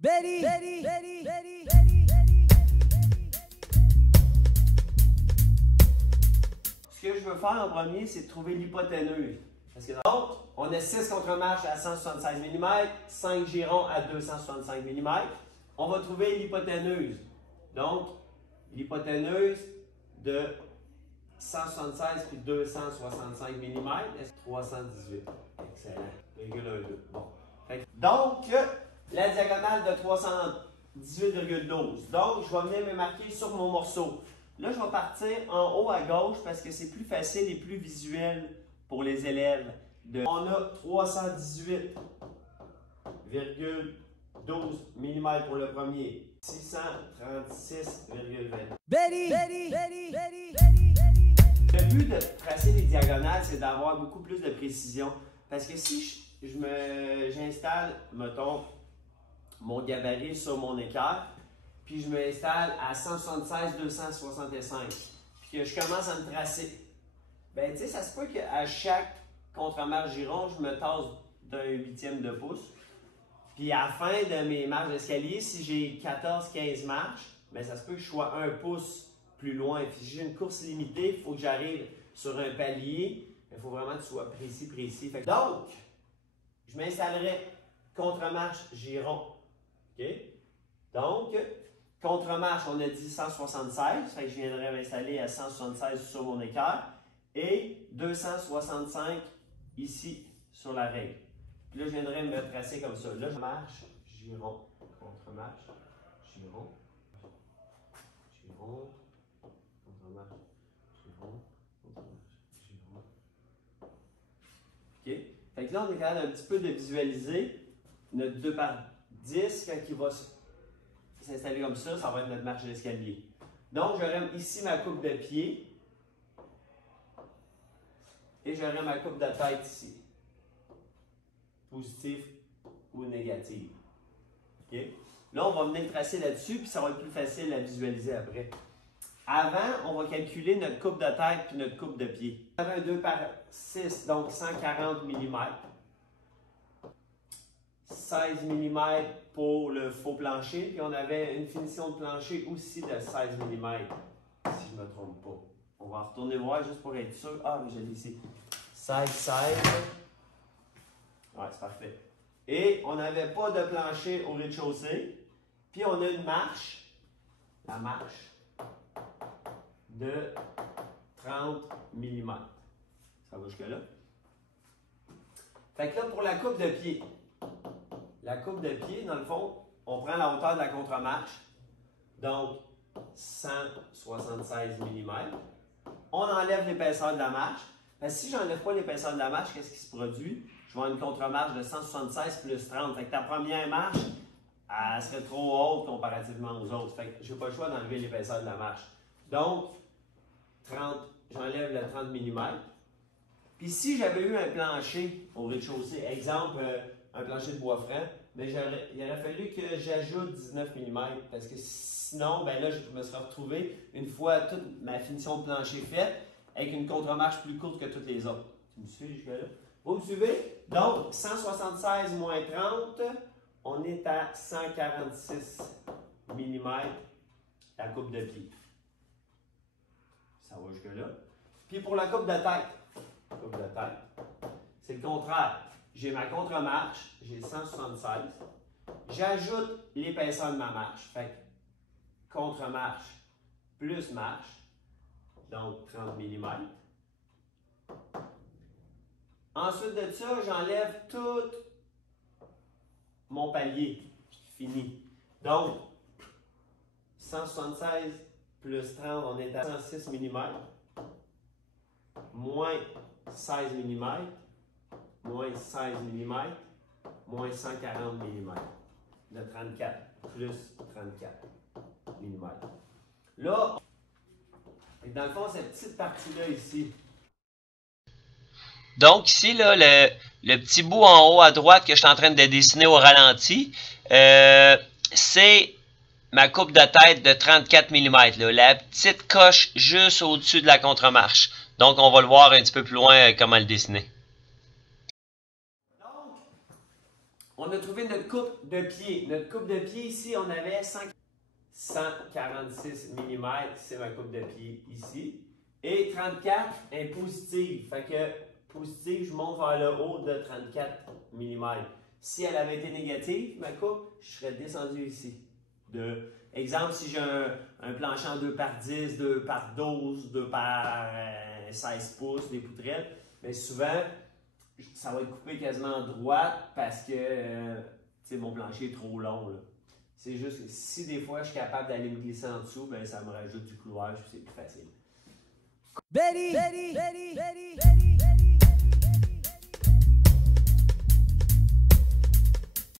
Betty. Ce que je veux faire en premier, c'est de trouver l'hypoténuse. Donc, on a 6 contre-marches à 176 mm, 5 girons à 265 mm. On va trouver l'hypoténuse. Donc, l'hypoténuse de 176 puis 265 mm, est 318. Excellent. 0,12. Bon. Donc, la diagonale de 318,12. Donc, je vais venir me marquer sur mon morceau. Là, je vais partir en haut à gauche parce que c'est plus facile et plus visuel pour les élèves. On a 318,12 mm pour le premier. 636,20. Le but de tracer les diagonales, c'est d'avoir beaucoup plus de précision. Parce que si j'installe, mettons, mon gabarit sur mon équerre, puis je m'installe à 176, 265, puis que je commence à me tracer, ben tu sais, ça se peut qu'à chaque contre-marche giron, je me tasse d'un huitième de pouce. Puis à la fin de mes marches d'escalier, si j'ai 14-15 marches, ben ça se peut que je sois un pouce plus loin. Puis si j'ai une course limitée, il faut que j'arrive sur un palier. Il faut vraiment que tu sois précis. Donc, je m'installerai contre-marche giron. OK? Donc, contre-marche, on a dit 176. Fait que je viendrai m'installer à 176 sur mon équerre. Et 265 ici sur la règle. Puis là, je viendrai me tracer comme ça. Là, je marche, giron, contre-marche, giron, giron, contre-marche, giron, contre-marche, giron. OK? Fait que là, on est capable un petit peu de visualiser notre 2 par 10 quand il va s'installer comme ça va être notre marche d'escalier. Donc, j'aurai ici ma coupe de pied. Et j'aurai ma coupe de tête ici. Positive ou négative. Okay? Là, on va venir tracer là-dessus, puis ça va être plus facile à visualiser après. Avant, on va calculer notre coupe de tête puis notre coupe de pied. On avait un 2 par 6, donc 140 mm. 16 mm pour le faux plancher, puis on avait une finition de plancher aussi de 16 mm, si je ne me trompe pas. On va retourner voir juste pour être sûr. Ah, mais je l'ai ici. 16. Ouais, c'est parfait. Et on n'avait pas de plancher au rez-de-chaussée. Puis on a une marche. La marche de 30 mm. Ça va jusque-là. Fait que là, pour la coupe de pied. La coupe de pied, dans le fond, on prend la hauteur de la contre-marche. Donc, 176 mm. On enlève l'épaisseur de la marche. Parce que si je n'enlève pas l'épaisseur de la marche, qu'est-ce qui se produit? Je vais avoir une contre-marche de 176 plus 30. Fait que ta première marche, elle serait trop haute comparativement aux autres. Fait que je n'ai pas le choix d'enlever l'épaisseur de la marche. Donc, j'enlève le 30 mm. Puis si j'avais eu un plancher au rez-de-chaussée, exemple, un plancher de bois franc, mais il aurait fallu que j'ajoute 19 mm. Parce que sinon, ben là, je me serais retrouvé, une fois toute ma finition de plancher faite, avec une contre-marche plus courte que toutes les autres. Tu me suis jusque-là? Vous me suivez? Donc, 176 moins 30, on est à 146 mm la coupe de pied. Ça va jusque-là. Puis pour la coupe de tête, c'est le contraire. J'ai ma contre-marche, j'ai 176. J'ajoute l'épaisseur de ma marche. Fait que contre-marche plus marche. Donc 30 mm. Ensuite de ça, j'enlève tout mon palier. Fini. Donc, 176 plus 30, on est à 106 mm. Moins 16 mm. Moins 16 mm. Moins 140 mm. De 34. Plus 34 mm. Là, dans le fond, cette petite partie-là ici. Donc ici, là, le petit bout en haut à droite que je suis en train de dessiner au ralenti, c'est ma coupe de tête de 34 mm. Là, la petite coche juste au-dessus de la contre-marche. Donc on va le voir un petit peu plus loin comment le dessiner. Donc, On a trouvé notre coupe de pied. Notre coupe de pied ici, on avait 146 mm, c'est ma coupe de pied ici. Et 34 est positive. Fait que positive, je monte vers le haut de 34 mm. Si elle avait été négative, ma coupe, je serais descendu ici. Exemple, si j'ai un plancher en 2 par 10, 2 par 12, 2 par 16 pouces, des poutrelles, mais souvent, ça va être coupé quasiment en droite parce que mon plancher est trop long. C'est juste que si des fois je suis capable d'aller me glisser en dessous, ben, ça me rajoute du clouage et c'est plus facile. Betty, Betty, Betty, Betty, Betty.